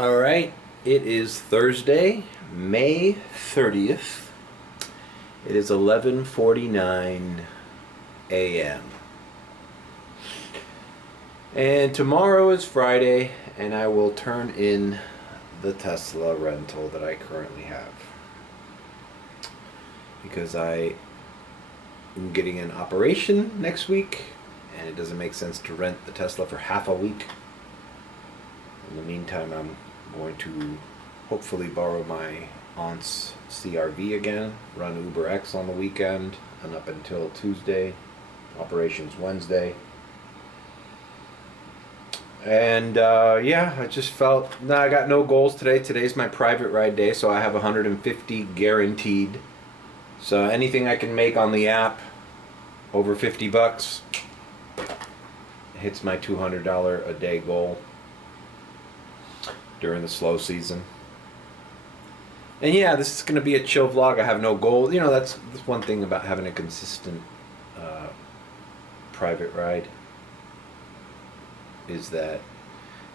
All right, it is Thursday, May 30th. It is 11:49 a.m. And tomorrow is Friday, and I will turn in the Tesla rental that I currently have. Because I am getting an operation next week, and it doesn't make sense to rent the Tesla for half a week. In the meantime, I'm going to hopefully borrow my aunt's CRV again, run Uber X on the weekend, and up until Tuesday, operations Wednesday. And I just felt, I got no goals today. Today's my private ride day, so I have 150 guaranteed. So anything I can make on the app over $50 hits my $200 a day goal during the slow season. And yeah, this is going to be a chill vlog. I have no goal. You know, that's one thing about having a consistent private ride, is that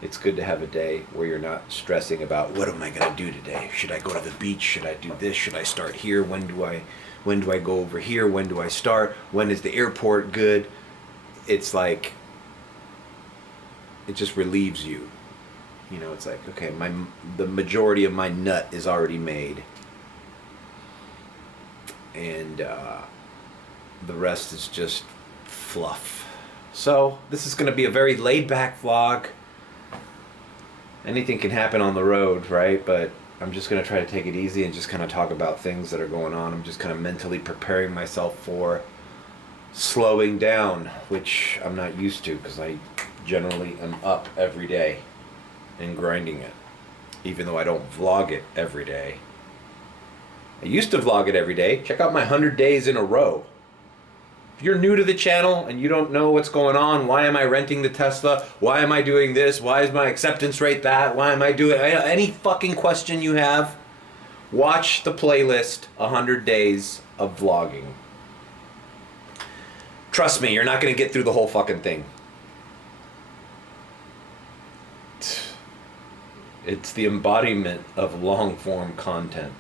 it's good to have a day where you're not stressing about, what am I going to do today? Should I go to the beach? Should I do this? Should I start here? When do I go over here? When do I start? When is the airport good? It's like, it just relieves you. You know, it's like, okay, the majority of my nut is already made, and the rest is just fluff. So this is going to be a very laid-back vlog. Anything can happen on the road, right? But I'm just going to try to take it easy and just kind of talk about things that are going on. I'm just kind of mentally preparing myself for slowing down, which I'm not used to, because I generally am up every day and grinding it, even though I don't vlog it every day. I used to vlog it every day. Check out my 100 days in a row. If you're new to the channel and you don't know what's going on, why am I renting the Tesla? Why am I doing this? Why is my acceptance rate that? Why am I doing any fucking question you have? Watch the playlist 100 days of vlogging. Trust me, you're not going to get through the whole fucking thing. It's the embodiment of long-form content.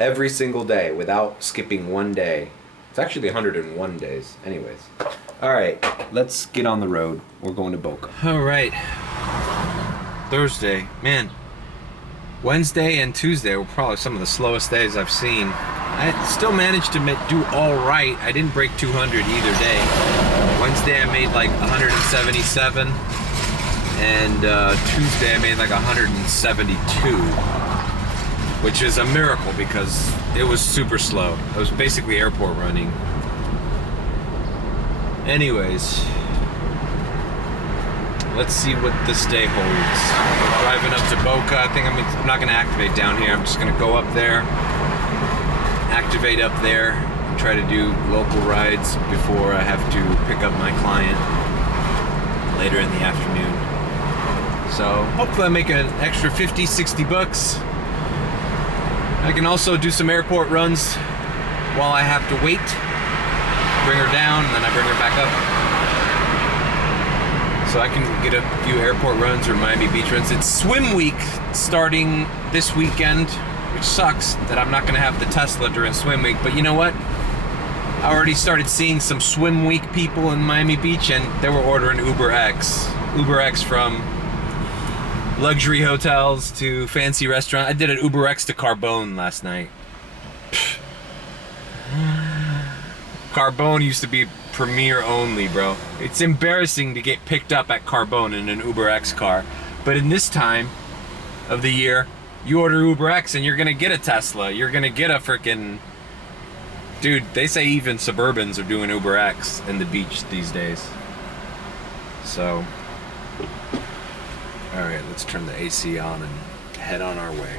Every single day, without skipping one day. It's actually 101 days. Anyways. Alright, let's get on the road. We're going to Boca. Alright. Thursday. Man. Wednesday and Tuesday were probably some of the slowest days I've seen. I still managed to do alright. I didn't break 200 either day. Wednesday I made like 177. And Tuesday I made like 172, which is a miracle because it was super slow. It was basically airport running. Anyways, let's see what this day holds. Driving up to Boca. I think I'm not going to activate down here. I'm just going to go up there, activate up there, and try to do local rides before I have to pick up my client later in the afternoon. So hopefully I make an extra 50, 60 bucks. I can also do some airport runs while I have to wait. Bring her down, and then I bring her back up. So I can get a few airport runs or Miami Beach runs. It's swim week starting this weekend, which sucks that I'm not going to have the Tesla during swim week. But you know what? I already started seeing some swim week people in Miami Beach, and they were ordering Uber X. Uber X from luxury hotels to fancy restaurant. I did an Uber X to Carbone last night. Carbone used to be premier only, bro. It's embarrassing to get picked up at Carbone in an Uber X car. But in this time of the year, you order Uber X and you're gonna get a Tesla. You're gonna get a freaking... Dude, they say even Suburbans are doing Uber X in the beach these days. So... Alright, let's turn the AC on and head on our way.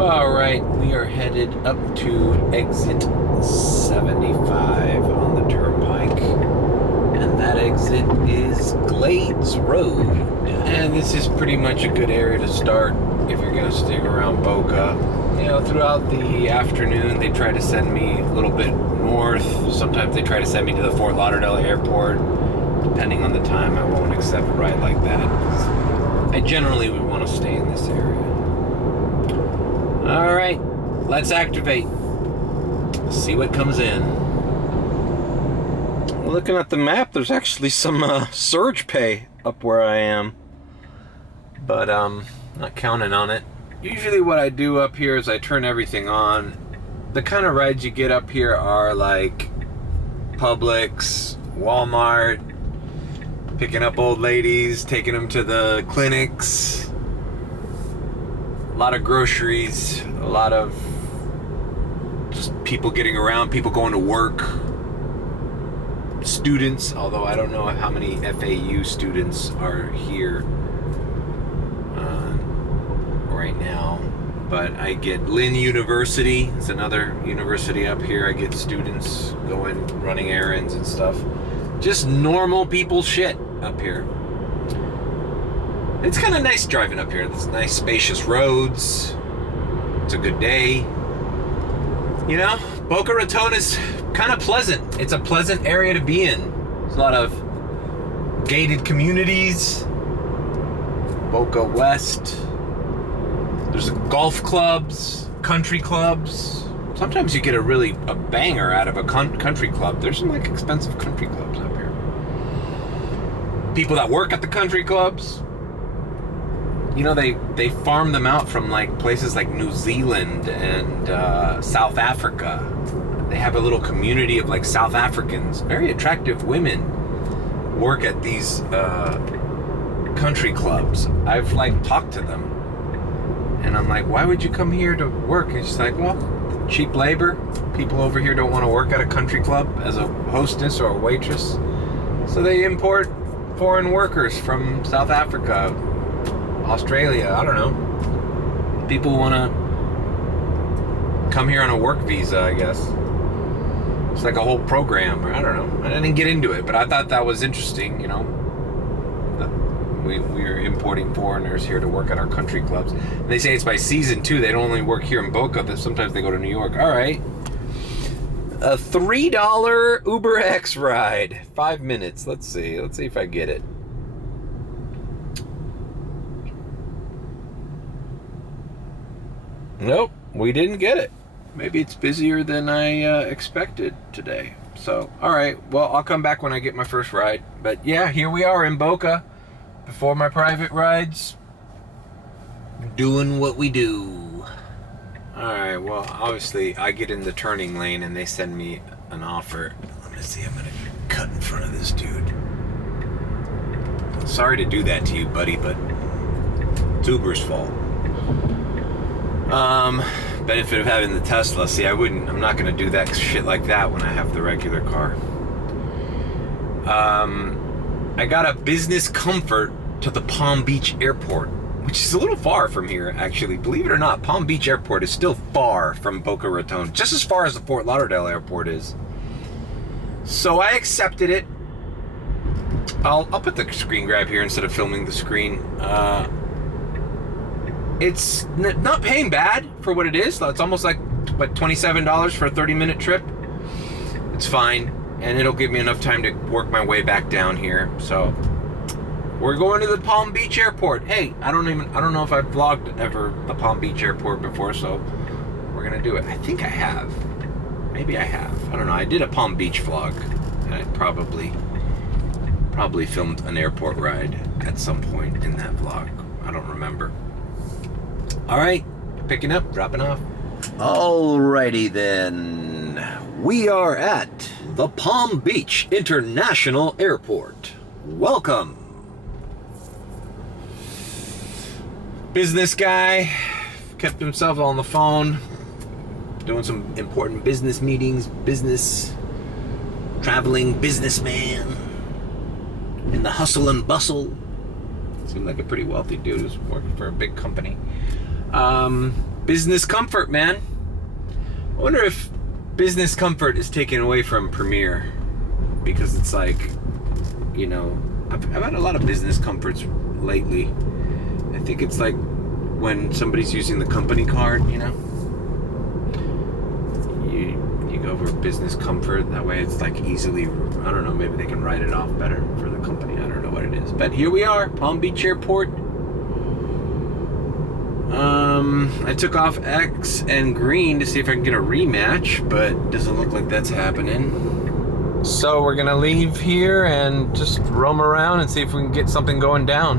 Alright, we are headed up to exit 75 on the turnpike. And that exit is Glades Road. And this is pretty much a good area to start if you're going to stick around Boca. You know, throughout the afternoon, they try to send me a little bit north. Sometimes they try to send me to the Fort Lauderdale airport. depending on the time, I won't accept a ride like that. I generally would want to stay in this area. All right, let's activate. See what comes in. Looking at the map, there's actually some surge pay up where I am, but not counting on it. Usually what I do up here is I turn everything on. The kind of rides you get up here are like Publix, Walmart, picking up old ladies, taking them to the clinics, a lot of groceries, a lot of just people getting around, people going to work, students, although I don't know how many FAU students are here right now, but I get Lynn University, it's another university up here. I get students going, running errands and stuff. Just normal people shit up here. It's kind of nice driving up here. There's nice spacious roads. It's a good day. You know, Boca Raton is kind of pleasant. It's a pleasant area to be in. There's a lot of gated communities. Boca West. There's golf clubs, country clubs. Sometimes you get a banger out of a country club. There's some like expensive country clubs up here. People that work at the country clubs, you know, they farm them out from like places like New Zealand and South Africa. They have a little community of like South Africans, very attractive women, work at these country clubs. I've like talked to them, and I'm like, why would you come here to work? And she's like, well, cheap labor. People over here don't want to work at a country club as a hostess or a waitress, so they import foreign workers from South Africa, Australia, I don't know. People want to come here on a work visa, I guess. It's like a whole program, or I don't know. I didn't get into it, but I thought that was interesting, you know. We're importing foreigners here to work at our country clubs. And they say it's by season too. They don't only work here in Boca, sometimes they go to New York. All right. A $3 Uber X ride. 5 minutes. Let's see if I get it. Nope, we didn't get it. Maybe it's busier than I expected today. So, all right. Well, I'll come back when I get my first ride. But yeah, here we are in Boca. Before my private rides, doing what we do. Alright, well, obviously I get in the turning lane and they send me an offer. Let me see, I'm gonna cut in front of this dude. Sorry to do that to you, buddy, but it's Uber's fault. Benefit of having the Tesla. See, I'm not gonna do that shit like that when I have the regular car. I got a business comfort to the Palm Beach Airport, which is a little far from here, actually. Believe it or not, Palm Beach Airport is still far from Boca Raton, just as far as the Fort Lauderdale Airport is. So I accepted it. I'll put the screen grab here instead of filming the screen. It's not paying bad for what it is. It's almost like, what, $27 for a 30-minute trip? It's fine. And it'll give me enough time to work my way back down here. So we're going to the Palm Beach Airport. Hey, I don't know if I've vlogged ever the Palm Beach Airport before, so we're gonna do it. I think I have. Maybe I have. I don't know. I did a Palm Beach vlog, and I probably filmed an airport ride at some point in that vlog. I don't remember. All right, picking up, dropping off. Alrighty then. We are at the Palm Beach International Airport. Welcome. Business guy kept himself on the phone, doing some important business meetings, traveling businessman in the hustle and bustle. Seemed like a pretty wealthy dude who's working for a big company. Business comfort, man. I wonder if business comfort is taken away from Premier, because it's like, you know, I've had a lot of business comforts lately. I think it's like when somebody's using the company card, you know, you go over business comfort. That way it's like easily, I don't know, maybe they can write it off better for the company. I don't know what it is. But here we are, Palm Beach Airport. I took off X and green to see if I can get a rematch, but doesn't look like that's happening. So we're gonna leave here and just roam around and see if we can get something going down.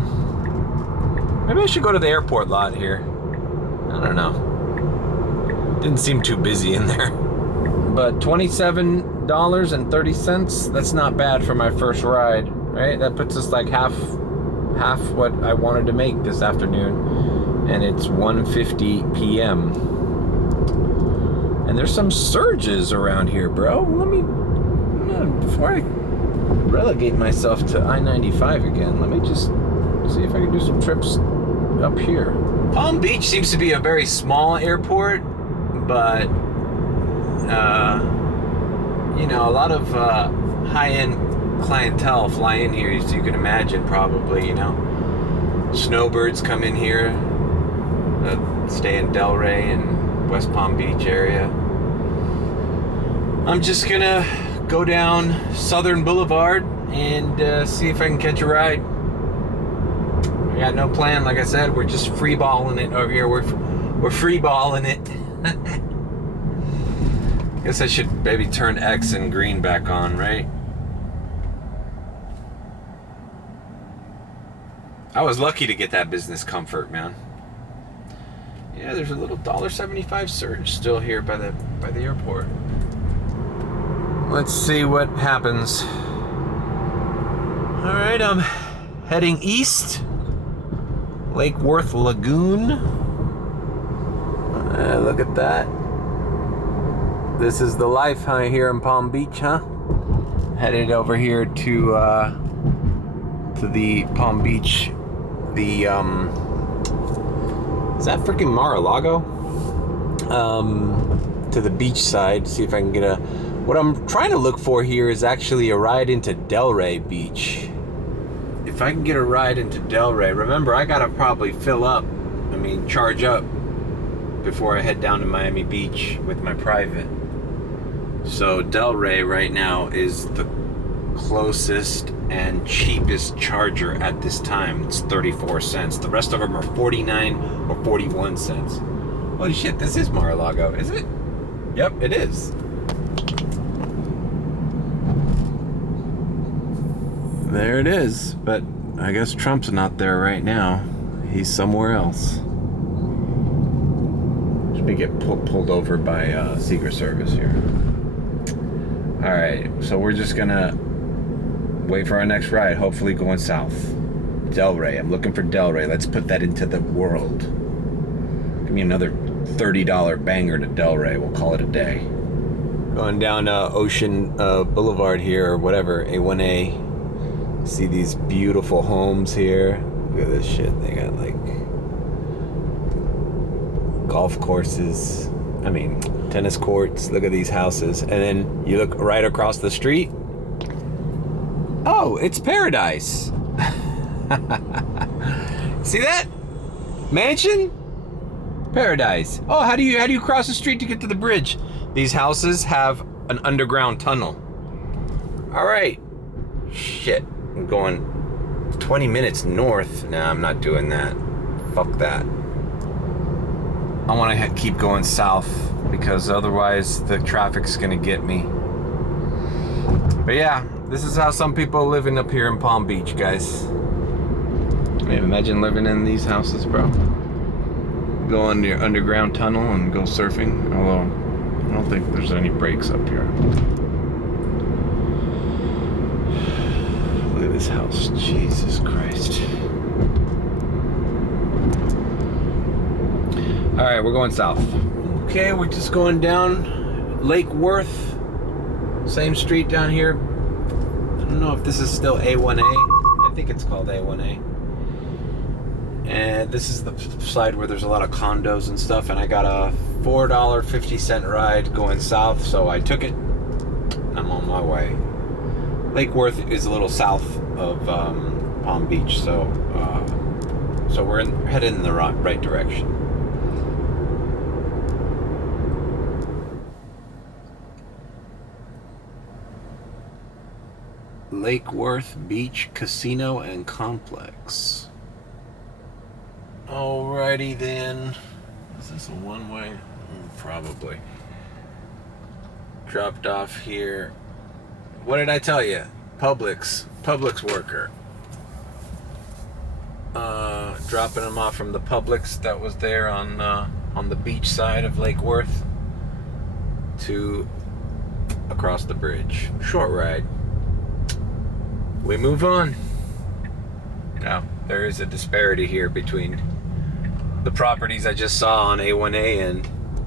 Maybe I should go to the airport lot here. I don't know. Didn't seem too busy in there. But $27.30, that's not bad for my first ride, right? That puts us like half what I wanted to make this afternoon. And it's 1:50 p.m. And there's some surges around here, bro. Before I relegate myself to I-95 again, let me just see if I can do some trips up here. Palm Beach seems to be a very small airport, but you know, a lot of high-end clientele fly in here, as you can imagine, probably, you know. Snowbirds come in here, stay in Delray and West Palm Beach area. I'm just gonna go down Southern Boulevard and see if I can catch a ride. I got no plan, like I said. We're just free balling it over here. We're free balling it. Guess I should maybe turn X and green back on, right? I was lucky to get that business comfort, man. Yeah, there's a little $1.75 surge still here by the airport. Let's see what happens. All right, I'm heading east. Lake Worth Lagoon. Look at that. This is the life here in Palm Beach, huh? Headed over here to the Palm Beach. Is that freaking Mar-a-Lago? To the beach side, see if I can get what I'm trying to look for here is actually a ride into Delray Beach. If I can get a ride into Delray, remember I gotta probably charge up before I head down to Miami Beach with my private. So Delray right now is the closest and cheapest charger at this time. It's 34 cents. The rest of them are 49 or 41 cents. Holy shit, this is Mar-a-Lago, is it? Yep, it is. There it is, but I guess Trump's not there right now. He's somewhere else. Should we get pulled over by Secret Service here? All right, so we're just gonna wait for our next ride, hopefully going south. Delray, I'm looking for Delray. Let's put that into the world. Give me another $30 banger to Delray. We'll call it a day. Going down Ocean Boulevard here, or whatever, A1A. See these beautiful homes here. Look at this shit. They got like golf courses. Tennis courts. Look at these houses. And then you look right across the street. Oh, it's paradise. See that? Mansion? Paradise. Oh, how do you cross the street to get to the bridge? These houses have an underground tunnel. All right. Shit. I'm going 20 minutes north. Nah, I'm not doing that. Fuck that. I want to keep going south because otherwise the traffic's gonna get me. But yeah, this is how some people are living up here in Palm Beach, guys. Imagine living in these houses, bro. Go on the underground tunnel and go surfing. Although I don't think there's any breaks up here. Look at this house. Jesus Christ. All right, we're going south. Okay, we're just going down Lake Worth. Same street down here. I don't know if this is still A1A. I think it's called A1A. And this is the side where there's a lot of condos and stuff. And I got a $4.50 ride going south, so I took it. I'm on my way. Lake Worth is a little south of Palm Beach, so we're headed in the right direction. Lake Worth Beach Casino and Complex. Alrighty then. Is this a one-way? Probably. Dropped off here. What did I tell you? Publix worker. Dropping them off from the Publix that was there on the beach side of Lake Worth to across the bridge. Short ride. We move on. Now, there is a disparity here between the properties I just saw on A1A and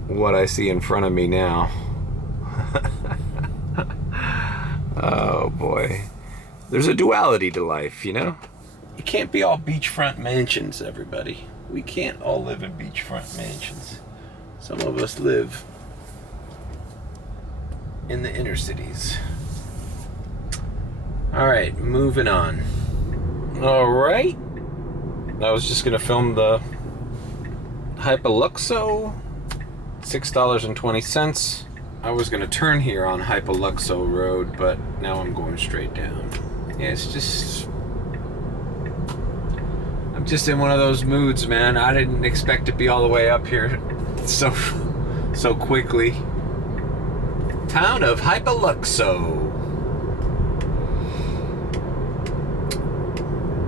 what I see in front of me now. Oh boy. There's a duality to life, you know? You can't be all beachfront mansions, everybody. We can't all live in beachfront mansions. Some of us live in the inner cities. Alright, moving on. Alright. I was just gonna film the Luxo, $6.20. I was gonna turn here on Luxo Road, but now I'm going straight down. Yeah, it's just... I'm just in one of those moods, man. I didn't expect to be all the way up here so quickly. Town of Luxo.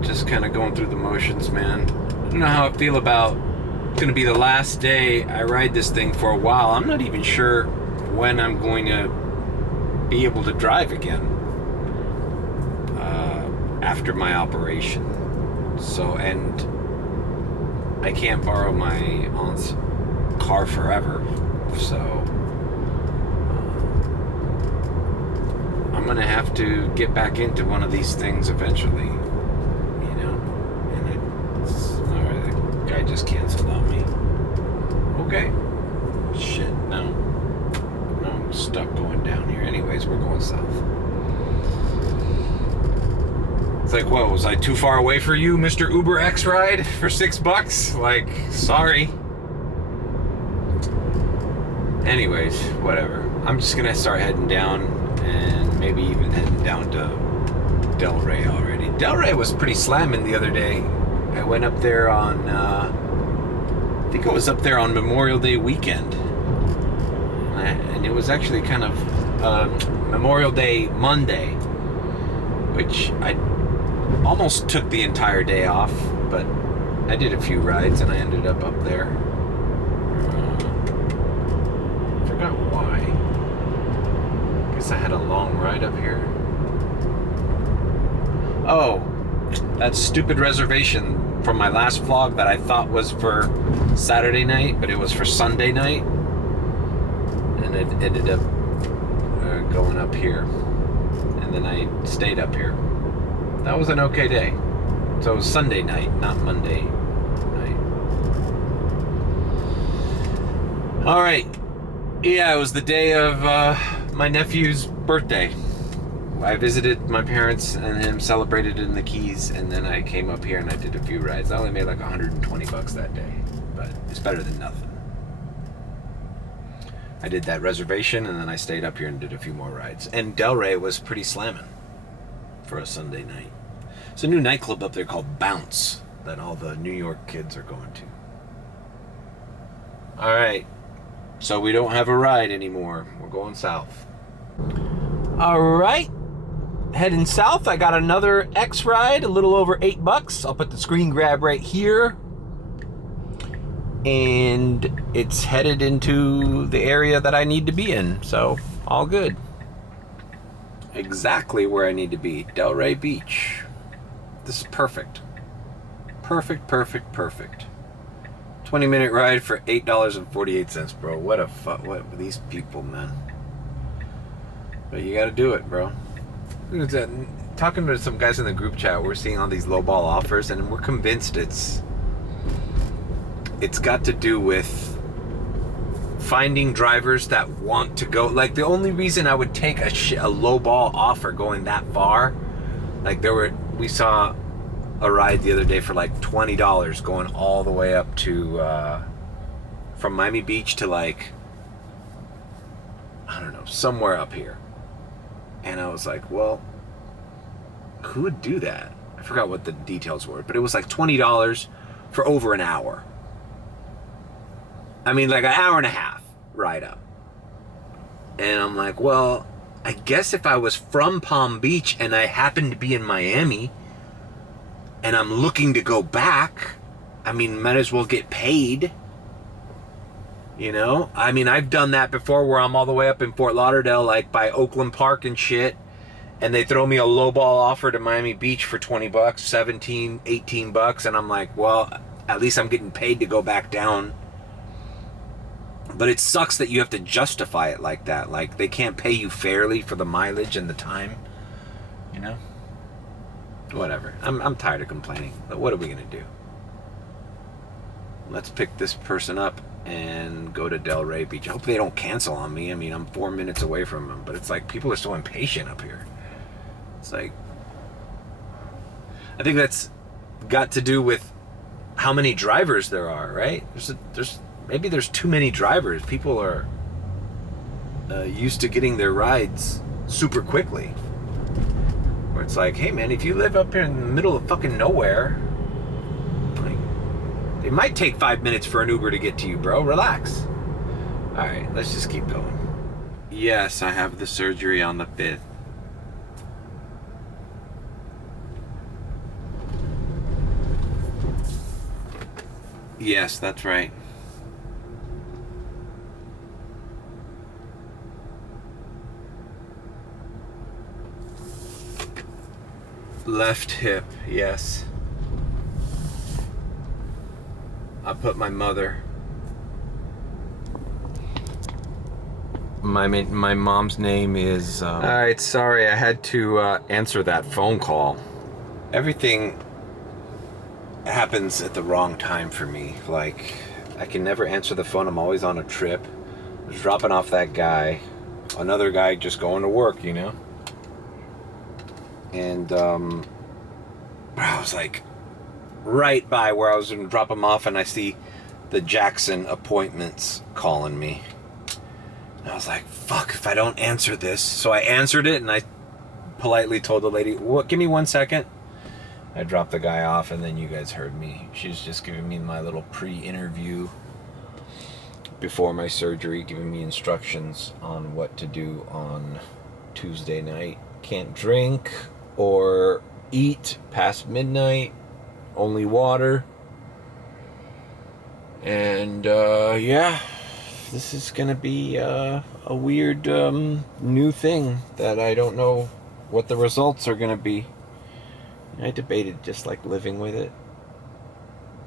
Just kind of going through the motions, man. I don't know how I feel about... It's gonna be the last day I ride this thing for a while. I'm not even sure when I'm going to be able to drive again after my operation. So, and I can't borrow my aunt's car forever, so I'm gonna have to get back into one of these things eventually, you know. And it's alright, the guy just canceled on me. Okay. Shit, no. I'm stuck going down here. Anyways, we're going south. It's like, what, was I too far away for you, Mr. Uber X ride for $6? Like, sorry. Anyways, whatever. I'm just gonna start heading down and maybe even heading down to Delray already. Delray was pretty slamming the other day. I went up there on, I think I was up there on Memorial Day weekend. And it was actually kind of Memorial Day Monday, which I almost took the entire day off, but I did a few rides and I ended up there. I forgot why. Guess I had a long ride up here. Oh, that stupid reservation from my last vlog that I thought was for Saturday night, but it was for Sunday night. And it ended up going up here. And then I stayed up here. That was an okay day. So it was Sunday night, not Monday night. All right. Yeah, it was the day of my nephew's birthday. I visited my parents and him, celebrated in the Keys, and then I came up here and I did a few rides. I only made like $120 that day, but it's better than nothing. I did that reservation and then I stayed up here and did a few more rides. And Delray was pretty slamming for a Sunday night. It's a new nightclub up there called Bounce that all the New York kids are going to. All right, so we don't have a ride anymore. We're going south. All right, heading south. I got another X ride, a little over $8. I'll put the screen grab right here. And it's headed into the area that I need to be in, so all good. Exactly where I need to be, Delray Beach. This is perfect. Perfect, perfect, perfect. 20-minute ride for $8.48, bro. What with these people, man. But you gotta do it, bro. Talking to some guys in the group chat, we're seeing all these lowball offers, and we're convinced it's got to do with finding drivers that want to go. Like, the only reason I would take a lowball offer going that far, like we saw a ride the other day for like $20 going all the way up to from Miami Beach to, like, I don't know, somewhere up here. And I was like, well, who would do that? I forgot what the details were, but it was like $20 for over an hour. I mean, like an hour and a half ride up. And I'm like, well, I guess if I was from Palm Beach and I happened to be in Miami and I'm looking to go back, I mean, might as well get paid. You know? I mean, I've done that before where I'm all the way up in Fort Lauderdale, like by Oakland Park and shit, and they throw me a lowball offer to Miami Beach for 20 bucks, 17, 18 bucks, and I'm like, well, at least I'm getting paid to go back down. But it sucks that you have to justify it like that. Like, they can't pay you fairly for the mileage and the time. You know? Whatever. I'm tired of complaining. But what are we going to do? Let's pick this person up and go to Delray Beach. I hope they don't cancel on me. I mean, I'm 4 minutes away from them. But it's like, people are so impatient up here. It's like, I think that's got to do with how many drivers there are, right? Maybe there's too many drivers. People are used to getting their rides super quickly. Where it's like, hey man, if you live up here in the middle of fucking nowhere, like, it might take 5 minutes for an Uber to get to you, bro. Relax. All right, let's just keep going. Yes, I have the surgery on the 5th. Yes, that's right. Left hip, yes. I put my mother. My mom's name is... Alright, sorry, I had to answer that phone call. Everything happens at the wrong time for me. Like, I can never answer the phone. I'm always on a trip. I was dropping off that guy. Another guy just going to work, you know? And I was like right by where I was going to drop him off, and I see the Jackson appointments calling me. And I was like, fuck, if I don't answer this. So I answered it, and I politely told the lady, "What? Give me 1 second." I dropped the guy off, and then you guys heard me. She was just giving me my little pre-interview before my surgery, giving me instructions on what to do on Tuesday night. Can't drink or eat past midnight, only water. And yeah, this is gonna be a weird new thing that I don't know what the results are gonna be. I debated just like living with it,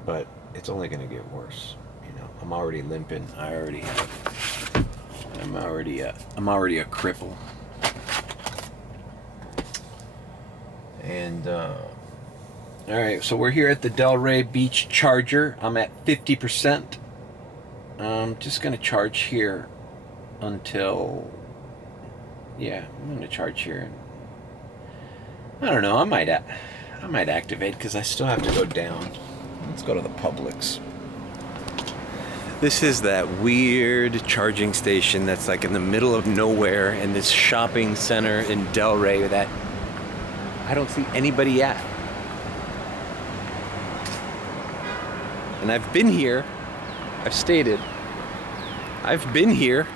but it's only gonna get worse. You know, I'm already limping. I'm already a cripple. And all right, so we're here at the Delray Beach charger. I'm at 50%. I'm just gonna charge here until, yeah, I'm gonna charge here. I don't know, I might activate because I still have to go down. Let's go to the Publix. This is that weird charging station that's like in the middle of nowhere in this shopping center in Delray that I don't see anybody at. And I've been here, I've stated, I've been here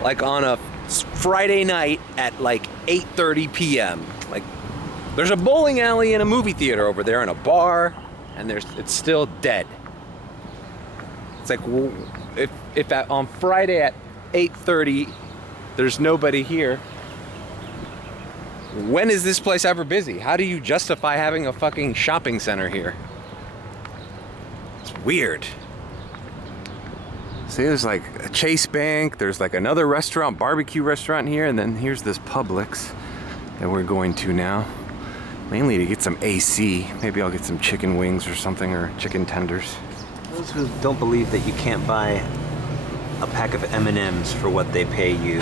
like on a Friday night at like 8:30 p.m. Like, there's a bowling alley and a movie theater over there and a bar, and it's still dead. It's like, well, if on Friday at 8:30 there's nobody here, when is this place ever busy? How do you justify having a fucking shopping center here? It's weird. See, there's like a Chase Bank, there's like another restaurant, barbecue restaurant here, and then here's this Publix that we're going to now. Mainly to get some AC. Maybe I'll get some chicken wings or something, or chicken tenders. Those who don't believe that you can't buy a pack of M&Ms for what they pay you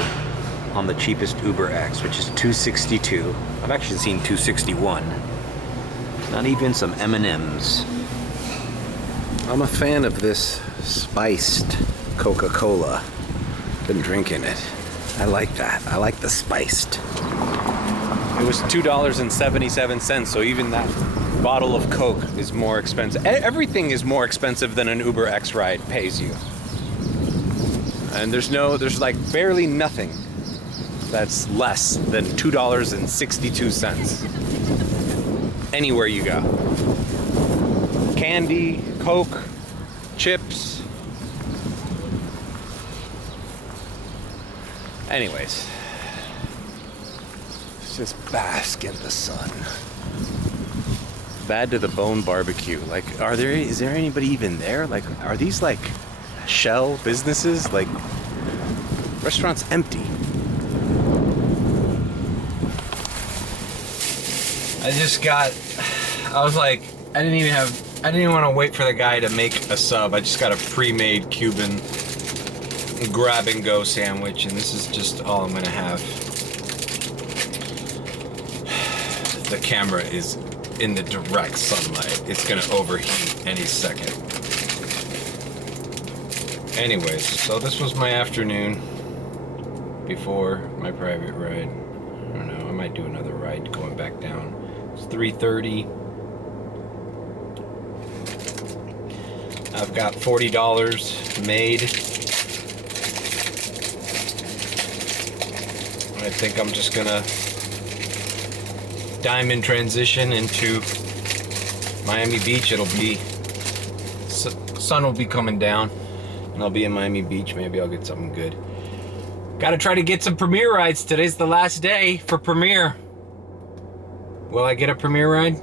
on the cheapest Uber X, which is $2.62. I've actually seen $2.61. Not even some M&Ms. I'm a fan of this spiced Coca-Cola. Been drinking it. I like that. I like the spiced. It was $2.77, so even that bottle of Coke is more expensive. Everything is more expensive than an Uber X ride pays you. And there's like barely nothing that's less than $2.62 anywhere you go. Candy, Coke, chips. Anyways, let's just bask in the sun. Bad to the Bone barbecue. Like, is there anybody even there? Like, are these like shell businesses? Like, restaurant's empty. I didn't even want to wait for the guy to make a sub. I just got a pre-made Cuban grab and go sandwich, and this is just all I'm gonna have. The camera is in the direct sunlight. It's gonna overheat any second. Anyways, so this was my afternoon before my private ride. I don't know, I might do another ride going back down. It's 3:30. I've got $40 made. I think I'm just gonna diamond transition into Miami Beach. It'll be, sun will be coming down and I'll be in Miami Beach. Maybe I'll get something good. Gotta try to get some Premier rides. Today's the last day for Premier. Will I get a Premier ride?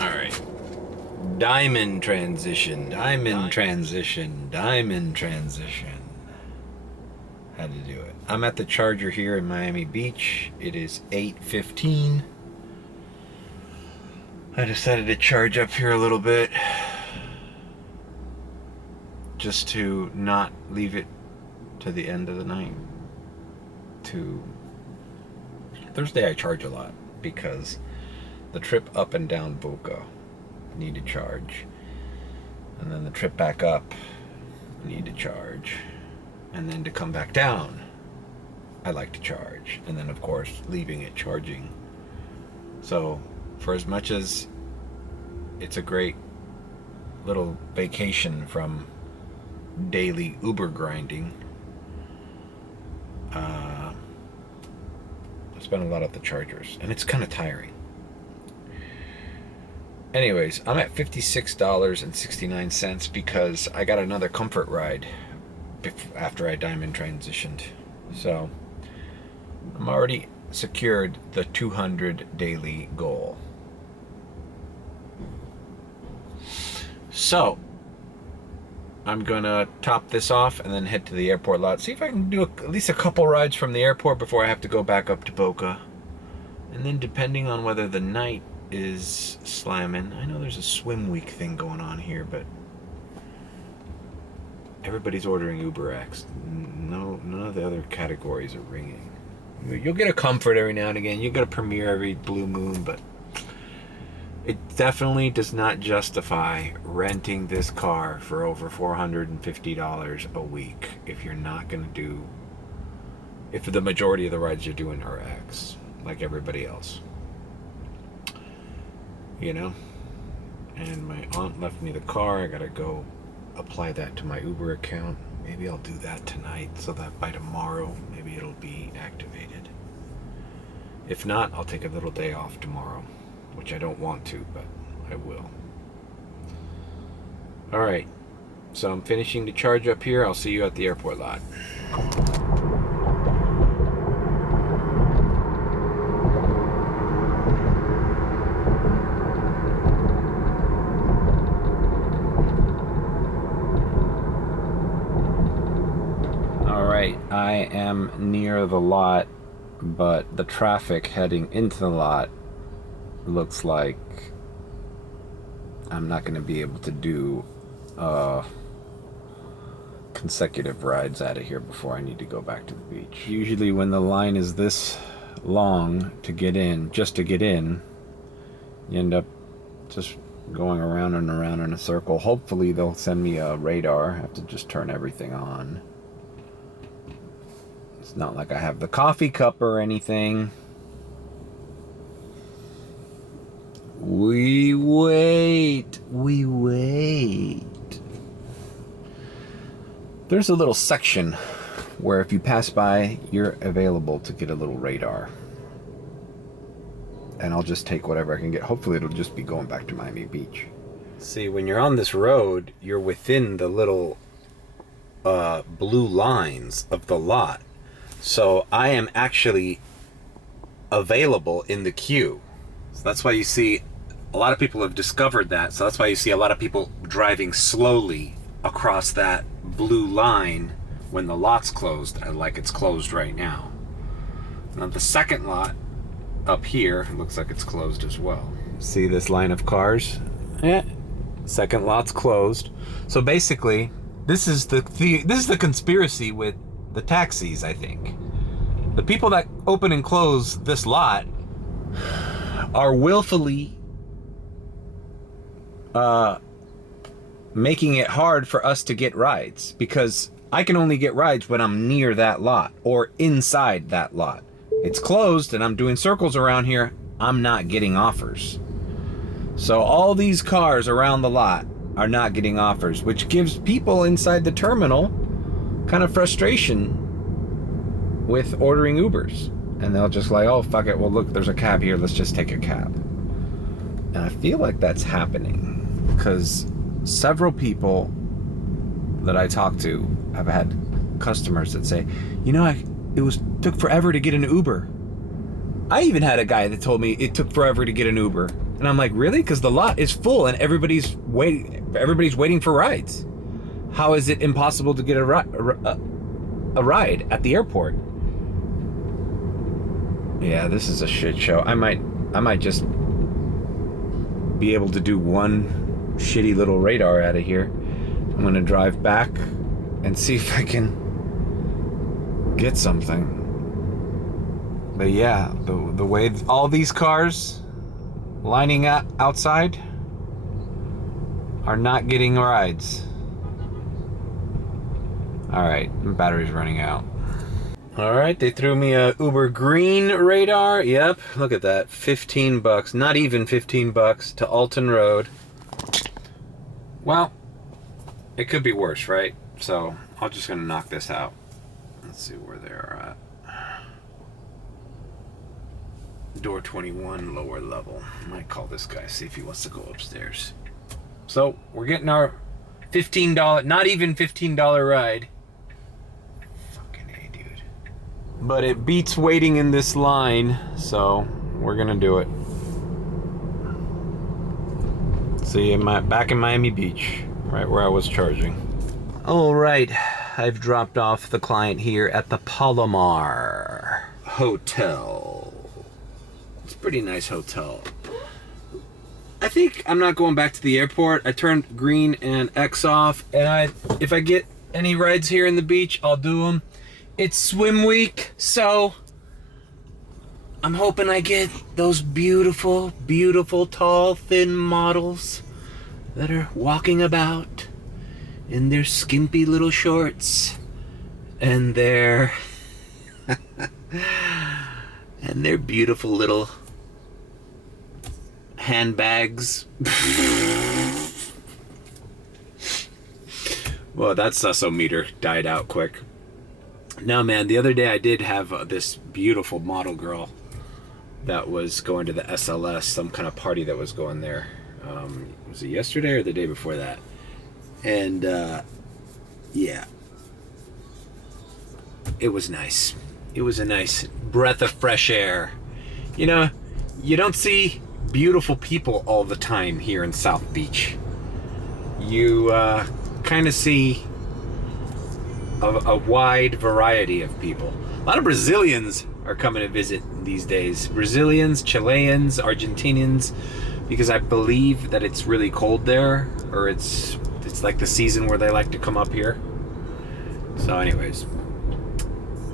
Alright. Diamond transition. Diamond transition. Diamond transition. How to do it. I'm at the charger here in Miami Beach. It is 8:15. I decided to charge up here a little bit just to not leave it to the end of the night. Thursday I charge a lot because the trip up and down Boca I need to charge, and then the trip back up I need to charge, and then to come back down I like to charge, and then of course leaving it charging. So for as much as it's a great little vacation from daily Uber grinding, I spend a lot at the chargers, and it's kind of tiring. Anyways, I'm at $56.69 because I got another comfort ride after I diamond transitioned. So I'm already secured the 200 daily goal. So I'm gonna top this off and then head to the airport lot. See if I can do at least a couple rides from the airport before I have to go back up to Boca. And then depending on whether the night is slamming, I know there's a swim week thing going on here, but everybody's ordering UberX. No, none of the other categories are ringing. You'll get a comfort every now and again. You'll get a Premier every blue moon, but it definitely does not justify renting this car for over $450 a week if you're not going to do, if the majority of the rides you're doing are X, like everybody else. You know? And my aunt left me the car. I got to go apply that to my Uber account. Maybe I'll do that tonight so that by tomorrow, maybe it'll be activated. If not, I'll take a little day off tomorrow, which I don't want to, but I will. Alright, so I'm finishing the charge up here. I'll see you at the airport lot. Alright, I am near the lot, but the traffic heading into the lot looks like I'm not going to be able to do consecutive rides out of here before I need to go back to the beach. Usually when the line is this long to get in, just to get in, you end up just going around and around in a circle. Hopefully they'll send me a radar. I have to just turn everything on. It's It's not like I have the coffee cup or anything. We wait. There's a little section where if you pass by, you're available to get a little radar. And I'll just take whatever I can get. Hopefully it'll just be going back to Miami Beach. See, when you're on this road, you're within the little blue lines of the lot. So I am actually available in the queue. So that's why you see a lot of people have discovered that. So that's why you see a lot of people driving slowly across that blue line when the lot's closed, like it's closed right now. Now the second lot up here looks like it's closed as well. See this line of cars? Yeah. Second lot's closed. So basically, this is the conspiracy with the taxis, I think. The people that open and close this lot are willfully making it hard for us to get rides, because I can only get rides when I'm near that lot or inside that lot. It's closed and I'm doing circles around here, I'm not getting offers. So all these cars around the lot are not getting offers, which gives people inside the terminal kind of frustration with ordering Ubers. And they'll just like, oh, fuck it, well, look, there's a cab here, let's just take a cab. And I feel like that's happening because several people that I talk to have had customers that say, you know, took forever to get an Uber. I even had a guy that told me it took forever to get an Uber. And I'm like, really? Because the lot is full and everybody's waiting for rides. How is it impossible to get a ride at the airport? Yeah, this is a shit show. I might just be able to do one shitty little radar out of here. I'm gonna drive back and see if I can get something. But yeah, the way all these cars lining up outside are not getting rides. All right, my battery's running out. All right, they threw me a Uber Green radar. Yep, look at that, 15 bucks, not even 15 bucks to Alton Road. Well, it could be worse, right? So I'm just gonna knock this out. Let's see where they're at. Door 21, lower level. I might call this guy, see if he wants to go upstairs. So we're getting our $15, not even $15 ride. Fucking A, dude. But it beats waiting in this line, so we're gonna do it. See, I'm back in Miami Beach, right where I was charging. All right, I've dropped off the client here at the Palomar Hotel. It's a pretty nice hotel. I think I'm not going back to the airport. I turned green and X off, and if I get any rides here in the beach, I'll do them. It's swim week, so I'm hoping I get those beautiful, beautiful, tall, thin models that are walking about in their skimpy little shorts and their and their beautiful little handbags. Well, that susso-meter died out quick. No, man, the other day I did have this beautiful model girl that was going to the SLS, some kind of party that was going there. Was it yesterday or the day before that? And yeah, it was nice. It was a nice breath of fresh air. You know, you don't see beautiful people all the time here in South Beach. You kind of see a wide variety of people. A lot of Brazilians are coming to visit these days. Brazilians, Chileans, Argentinians, because I believe that it's really cold there, or it's like the season where they like to come up here. So anyways,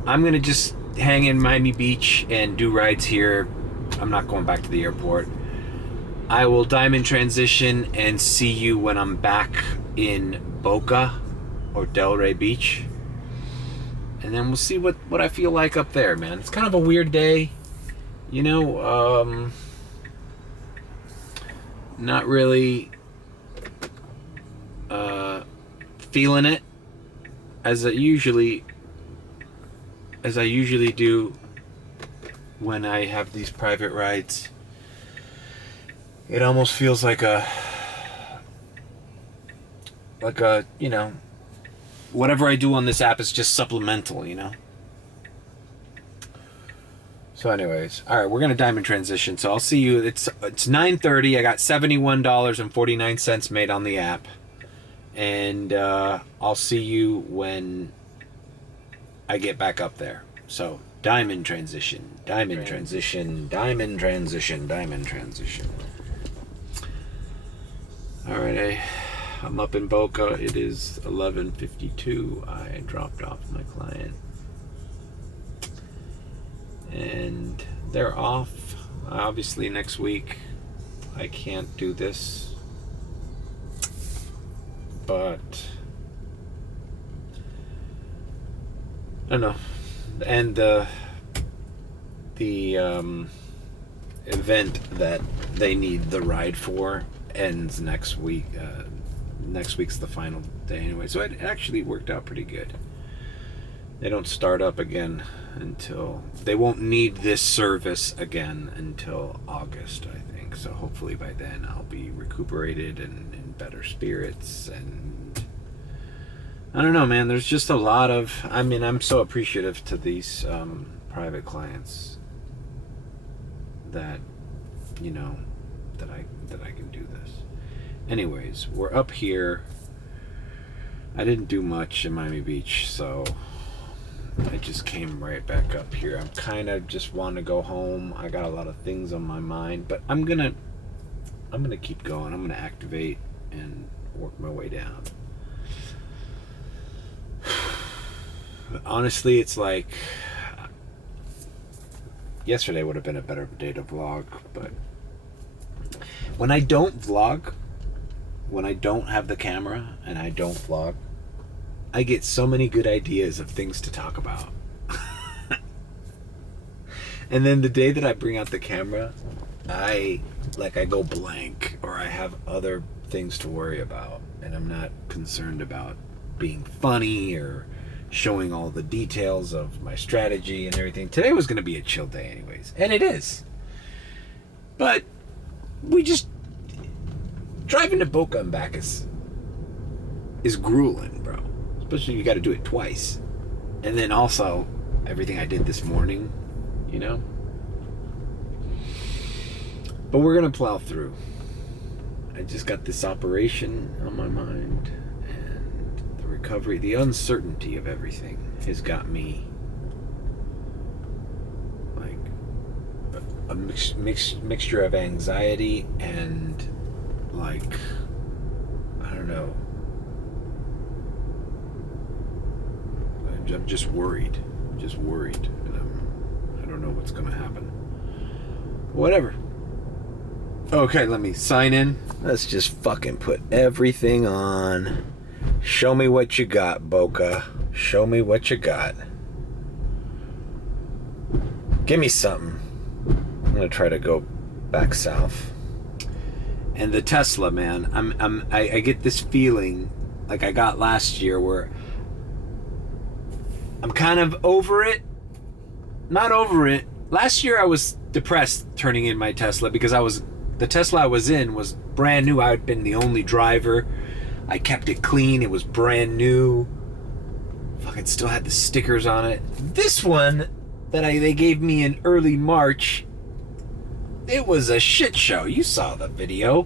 I'm gonna just hang in Miami Beach and do rides here. I'm not going back to the airport. I will diamond transition and see you when I'm back in Boca or Delray Beach. And then we'll see what I feel like up there, man. It's kind of a weird day. You know, not really feeling it as I usually do when I have these private rides. It almost feels like a, you know, whatever I do on this app is just supplemental, you know? So anyways, all right, we're going to diamond transition. So I'll see you. It's 9:30. I got $71.49 made on the app. And I'll see you when I get back up there. So diamond transition, diamond transition, diamond transition, diamond transition. All right, I'm up in Boca. It is 11:52. I dropped off my client. And they're off. Obviously next week I can't do this. But I don't know. And the event that they need the ride for ends next week. Next week's the final day anyway. So it actually worked out pretty good. They don't start up again until... They won't need this service again until August, I think. So hopefully by then I'll be recuperated and in better spirits. And I don't know, man. There's just a lot of... I mean, I'm so appreciative to these private clients that, you know, that I can do this. Anyways, we're up here. I didn't do much in Miami Beach, so I just came right back up here. I'm kind of just want to go home. I got a lot of things on my mind, but I'm gonna keep going. I'm gonna activate and work my way down. Honestly, it's like yesterday would have been a better day to vlog, but when I don't vlog, when I don't have the camera and I don't vlog, I get so many good ideas of things to talk about. And then the day that I bring out the camera, I go blank, or I have other things to worry about, and I'm not concerned about being funny or showing all the details of my strategy and everything. Today was going to be a chill day anyways, and it is. But we just... Driving to Boca and back is grueling, bro. Especially you got to do it twice. And then also, everything I did this morning, you know? But we're going to plow through. I just got this operation on my mind. And the recovery, the uncertainty of everything has got me like a mixture of anxiety and like, I don't know. I'm just worried. And I don't know what's going to happen. Whatever. Okay, let me sign in. Let's just fucking put everything on. Show me what you got, Boca. Show me what you got. Give me something. I'm going to try to go back south. And the Tesla, man, I get this feeling like I got last year where I'm kind of over it. Not over it. Last year I was depressed turning in my Tesla because the Tesla I was in was brand new. I had been the only driver. I kept it clean. It was brand new. Fucking still had the stickers on it. This one that they gave me in early March, it was a shit show. You saw the video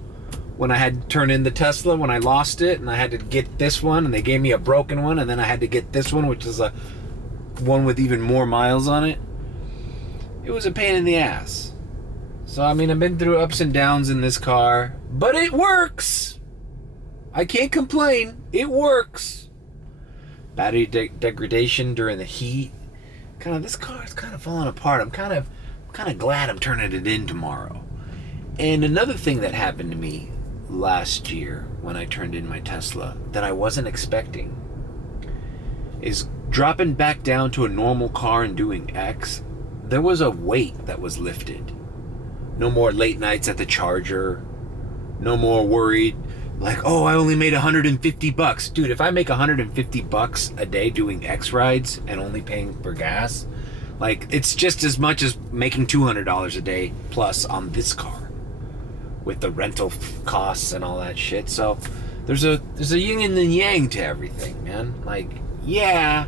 when I had to turn in the Tesla when I lost it, and I had to get this one, and they gave me a broken one, and then I had to get this one, which is a one with even more miles on it. It was a pain in the ass. So I mean, I've been through ups and downs in this car, but it works. I can't complain. It works. Battery degradation during the heat. This car is kind of falling apart. I'm kind of glad I'm turning it in tomorrow. And another thing that happened to me last year when I turned in my Tesla that I wasn't expecting is dropping back down to a normal car and doing X, there was a weight that was lifted. No more late nights at the charger. No more worried, like, oh, I only made $150. Dude, if I make $150 a day doing X rides and only paying for gas, like, it's just as much as making $200 a day plus on this car with the rental costs and all that shit. So there's a yin and the yang to everything, man. Like, yeah,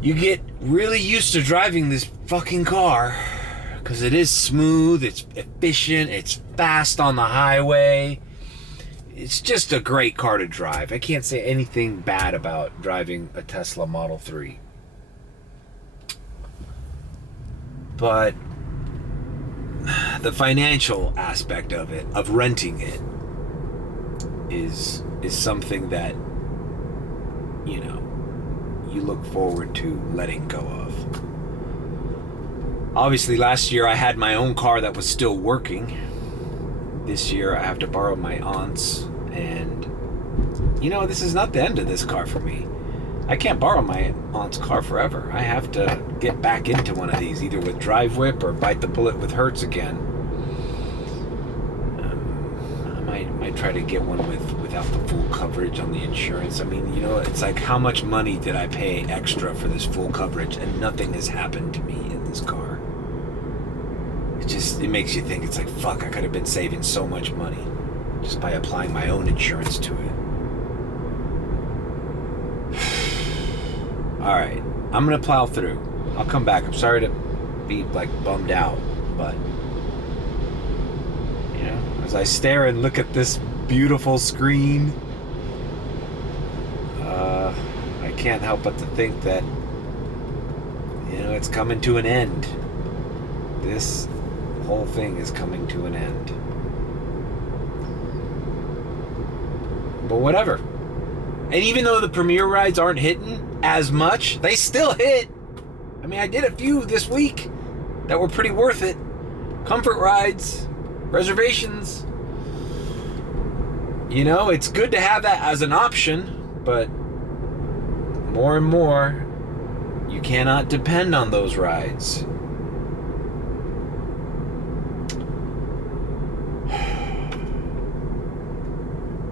you get really used to driving this fucking car because it is smooth, it's efficient, it's fast on the highway. It's just a great car to drive. I can't say anything bad about driving a Tesla Model 3. But the financial aspect of it, of renting it, is something that, you know, you look forward to letting go of. Obviously, last year I had my own car that was still working. This year I have to borrow my aunt's, and, you know, this is not the end of this car for me. I can't borrow my aunt's car forever. I have to get back into one of these, either with Drive Whip or bite the bullet with Hertz again. I might try to get one without the full coverage on the insurance. I mean, you know, it's like, how much money did I pay extra for this full coverage, and nothing has happened to me in this car. It makes you think, it's like, fuck, I could have been saving so much money just by applying my own insurance to it. All right, I'm gonna plow through. I'll come back. I'm sorry to be like bummed out, but, you know, as I stare and look at this beautiful screen, I can't help but to think that, you know, it's coming to an end. This whole thing is coming to an end. But whatever. And even though the Premier rides aren't hitting as much, they still hit. I mean, I did a few this week that were pretty worth it. Comfort rides, reservations. You know, it's good to have that as an option, but more and more, you cannot depend on those rides.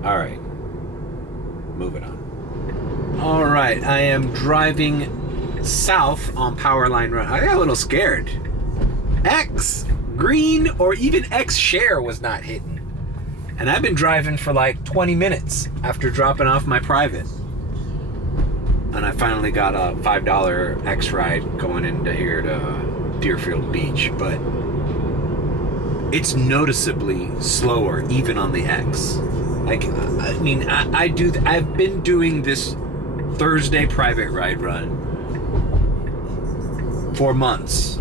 All right, moving on. All right, I am driving south on Powerline Road. I got a little scared. X, green, or even X share was not hitting. And I've been driving for like 20 minutes after dropping off my private. And I finally got a $5 X ride going into here to Deerfield Beach, but it's noticeably slower even on the X. Like, I mean, I've been doing this Thursday private ride run for months.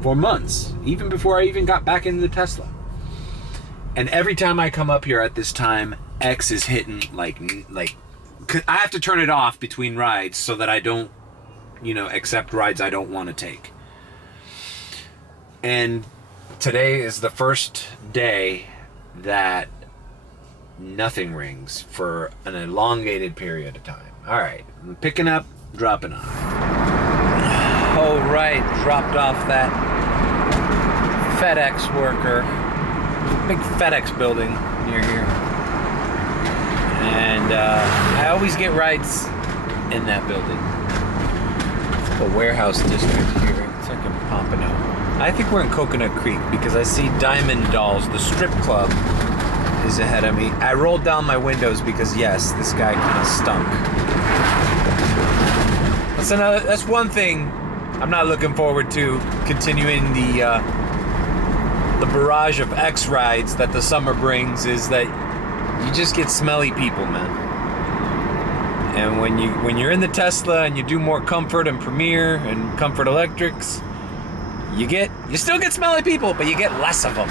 For months, even before I even got back into the Tesla. And every time I come up here at this time, X is hitting like I have to turn it off between rides so that I don't, you know, accept rides I don't want to take. And today is the first day that nothing rings for an elongated period of time. All right, I'm picking up, dropping off. All right, dropped off that FedEx worker. Big FedEx building near here. And I always get rides in that building. It's like a warehouse district here. It's like in Pompano. I think we're in Coconut Creek because I see Diamond Dolls, the strip club, is ahead of me. I rolled down my windows because, yes, this guy kind of stunk. That's one thing I'm not looking forward to, continuing the barrage of X rides that the summer brings, is that you just get smelly people, man. And when you're in the Tesla and you do more Comfort and Premier and Comfort Electrics, you still get smelly people, but you get less of them.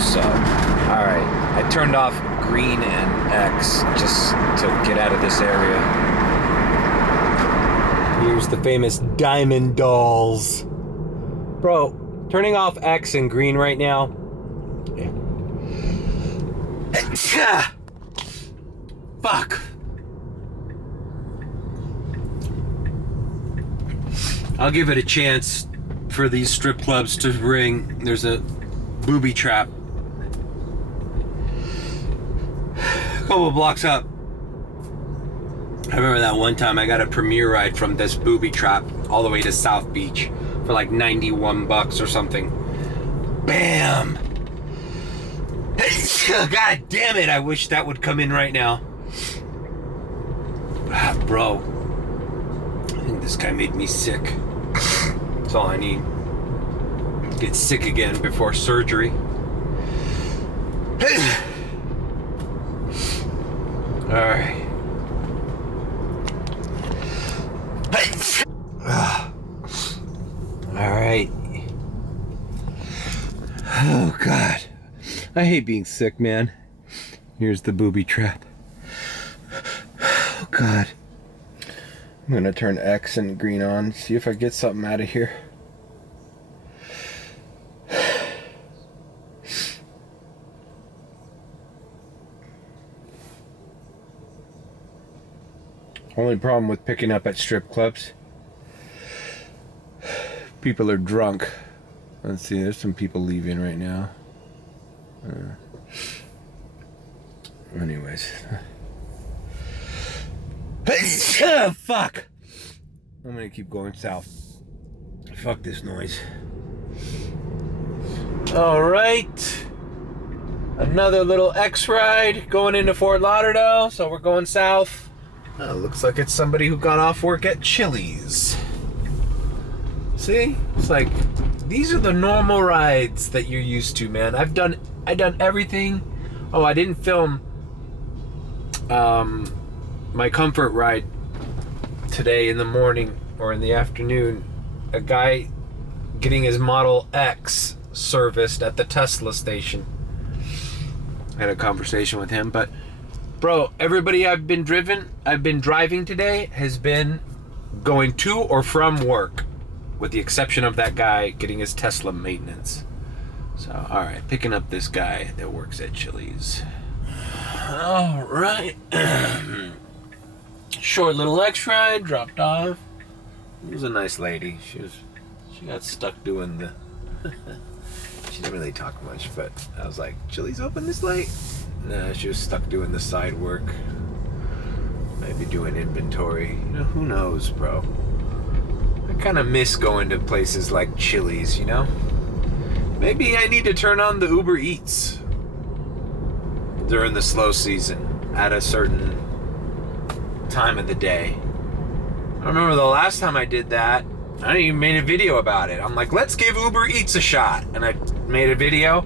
So, all right, I turned off green and X just to get out of this area. Here's the famous Diamond Dolls. Bro, turning off X and green right now. Yeah. Fuck. I'll give it a chance for these strip clubs to ring. There's a booby trap a couple of blocks up. I remember that one time I got a premiere ride from this booby trap all the way to South Beach for like $91 or something. Bam! God damn it, I wish that would come in right now. Bro, I think this guy made me sick. That's all I need. Get sick again before surgery. Alright. Alright. Oh, God. I hate being sick, man. Here's the booby trap. Oh, God. I'm gonna turn X and green on, see if I get something out of here. Only problem with picking up at strip clubs, people are drunk. Let's see, there's some people leaving right now. Anyways. Fuck! I'm gonna keep going south. Fuck this noise. Alright. Another little X ride going into Fort Lauderdale, so we're going south. Looks like it's somebody who got off work at Chili's. See? It's like, these are the normal rides that you're used to, man. I done everything. Oh, I didn't film my comfort ride today in the morning or in the afternoon. A guy getting his Model X serviced at the Tesla station. I had a conversation with him, but bro, everybody I've been driving today has been going to or from work, with the exception of that guy getting his Tesla maintenance. So, alright, picking up this guy that works at Chili's. Alright. Short little X ride, dropped off. It was a nice lady. She got stuck doing the... She didn't really talk much, but I was like, Chili's open this late? Nah, she was stuck doing the side work. Maybe doing inventory. You know, who knows, bro? I kind of miss going to places like Chili's, you know? Maybe I need to turn on the Uber Eats during the slow season at a certain time of the day. I remember the last time I did that, I even made a video about it. I'm like, let's give Uber Eats a shot. And I made a video.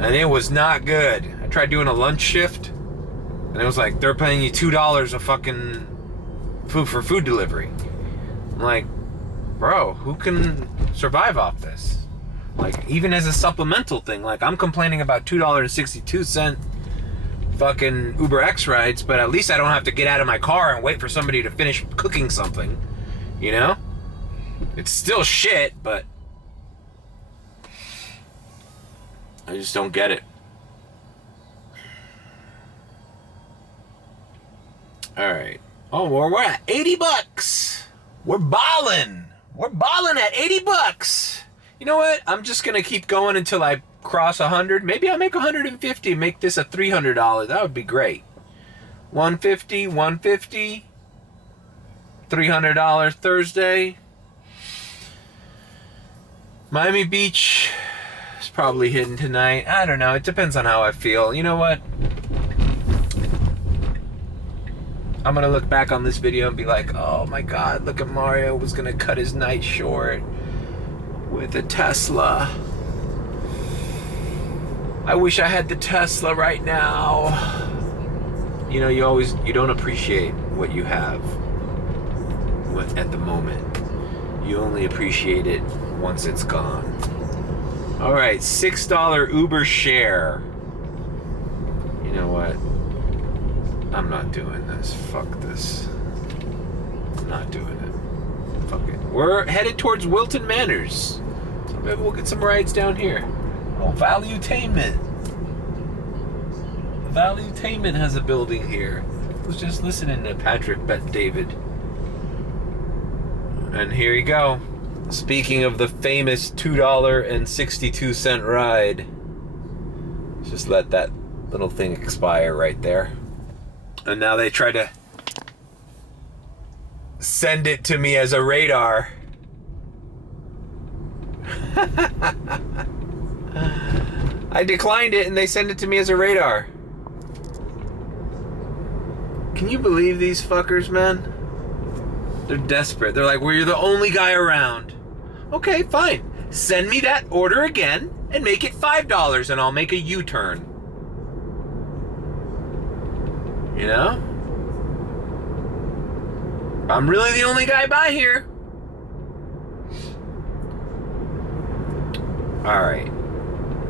And it was not good. I tried doing a lunch shift. And it was like, they're paying you $2 a fucking food delivery. I'm like, bro, who can survive off this? Like, even as a supplemental thing, like, I'm complaining about $2.62 fucking Uber X rides, but at least I don't have to get out of my car and wait for somebody to finish cooking something, you know? It's still shit, but I just don't get it. Alright. Oh, well, we're at $80. We're balling. We're balling at $80. You know what? I'm just gonna keep going until I cross 100. Maybe I'll make 150 and make this a $300. That would be great. 150, 150. $300 Thursday. Miami Beach is probably hitting tonight. I don't know. It depends on how I feel. You know what? I'm gonna look back on this video and be like, oh my god, look at Mario was gonna cut his night short with a Tesla. I wish I had the Tesla right now. You know, you don't appreciate what you have at the moment. You only appreciate it once it's gone. Alright, $6 Uber share. You know what? I'm not doing this. Fuck this. I'm not doing it. Fuck it. We're headed towards Wilton Manors. So maybe we'll get some rides down here. Oh, Value Tainment. Value Tainment has a building here. I was just listening to Patrick Bet David. And here you go. Speaking of the famous $2.62 ride. Just let that little thing expire right there. And now they try to send it to me as a radar. I declined it and they send it to me as a radar. Can you believe these fuckers, man? They're desperate. They're like, well, you're the only guy around. Okay, fine. Send me that order again and make it $5 and I'll make a U-turn. You know? I'm really the only guy by here. Alright.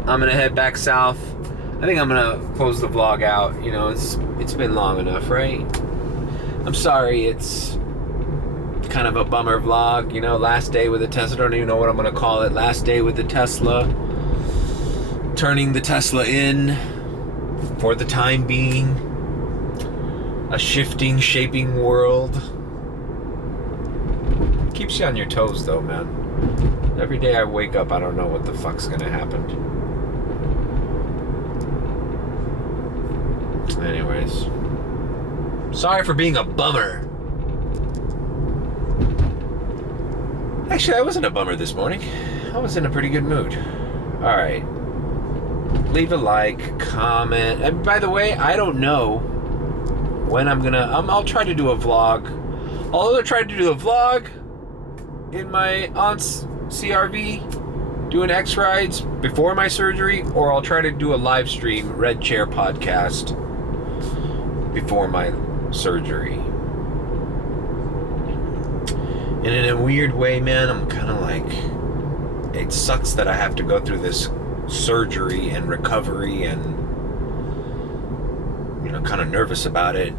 I'm gonna head back south. I think I'm gonna close the vlog out. You know, it's been long enough, right? I'm sorry, it's kind of a bummer vlog. You know, last day with the Tesla. I don't even know what I'm gonna call it. Last day with the Tesla. Turning the Tesla in for the time being. A shifting, shaping world. Keeps you on your toes though, man. Every day I wake up, I don't know what the fuck's gonna happen. Anyways. Sorry for being a bummer. Actually, I wasn't a bummer this morning. I was in a pretty good mood. Alright. Leave a like, comment. And by the way, I don't know when I'm gonna... I'll try to do a vlog. I'll either try to do a vlog in my aunt's CRV, doing X rides before my surgery, or I'll try to do a live stream Red Chair podcast before my surgery. And in a weird way, man, I'm kind of like, it sucks that I have to go through this surgery and recovery, and you know, kind of nervous about it,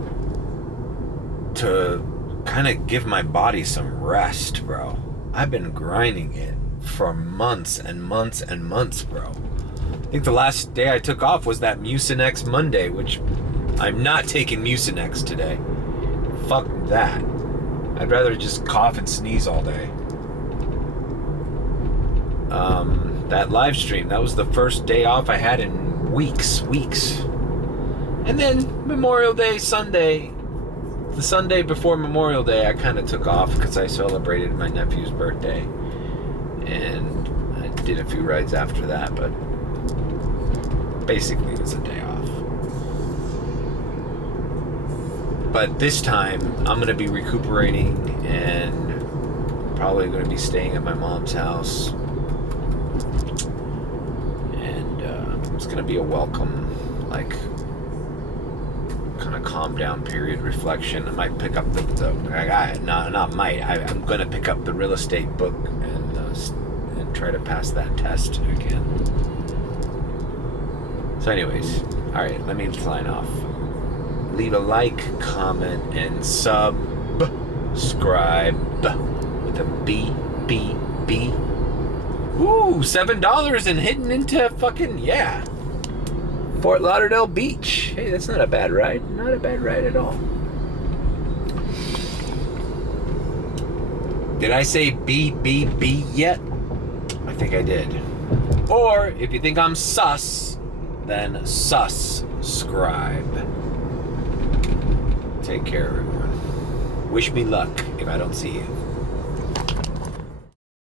to kind of give my body some rest, bro. I've been grinding it for months and months and months, bro. I think the last day I took off was that Mucinex Monday, which I'm not taking Mucinex today. Fuck that. I'd rather just cough and sneeze all day. That live stream, that was the first day off I had in weeks. And then Memorial Day Sunday, the Sunday before Memorial Day, I kind of took off because I celebrated my nephew's birthday. And I did a few rides after that, but basically it was a day off. But this time, I'm going to be recuperating and probably going to be staying at my mom's house. And it's going to be a welcome, like, kind of calm down period, reflection. I might pick up I'm going to pick up the real estate book and try to pass that test again. So anyways, alright, let me sign off. Leave a like, comment, and subscribe with a B. Ooh, $7 and hitting into fucking, yeah, Fort Lauderdale Beach. Hey, that's not a bad ride. Not a bad ride at all. Did I say B yet? I think I did. Or, if you think I'm sus, then subscribe. Take care, everyone. Wish me luck if I don't see you.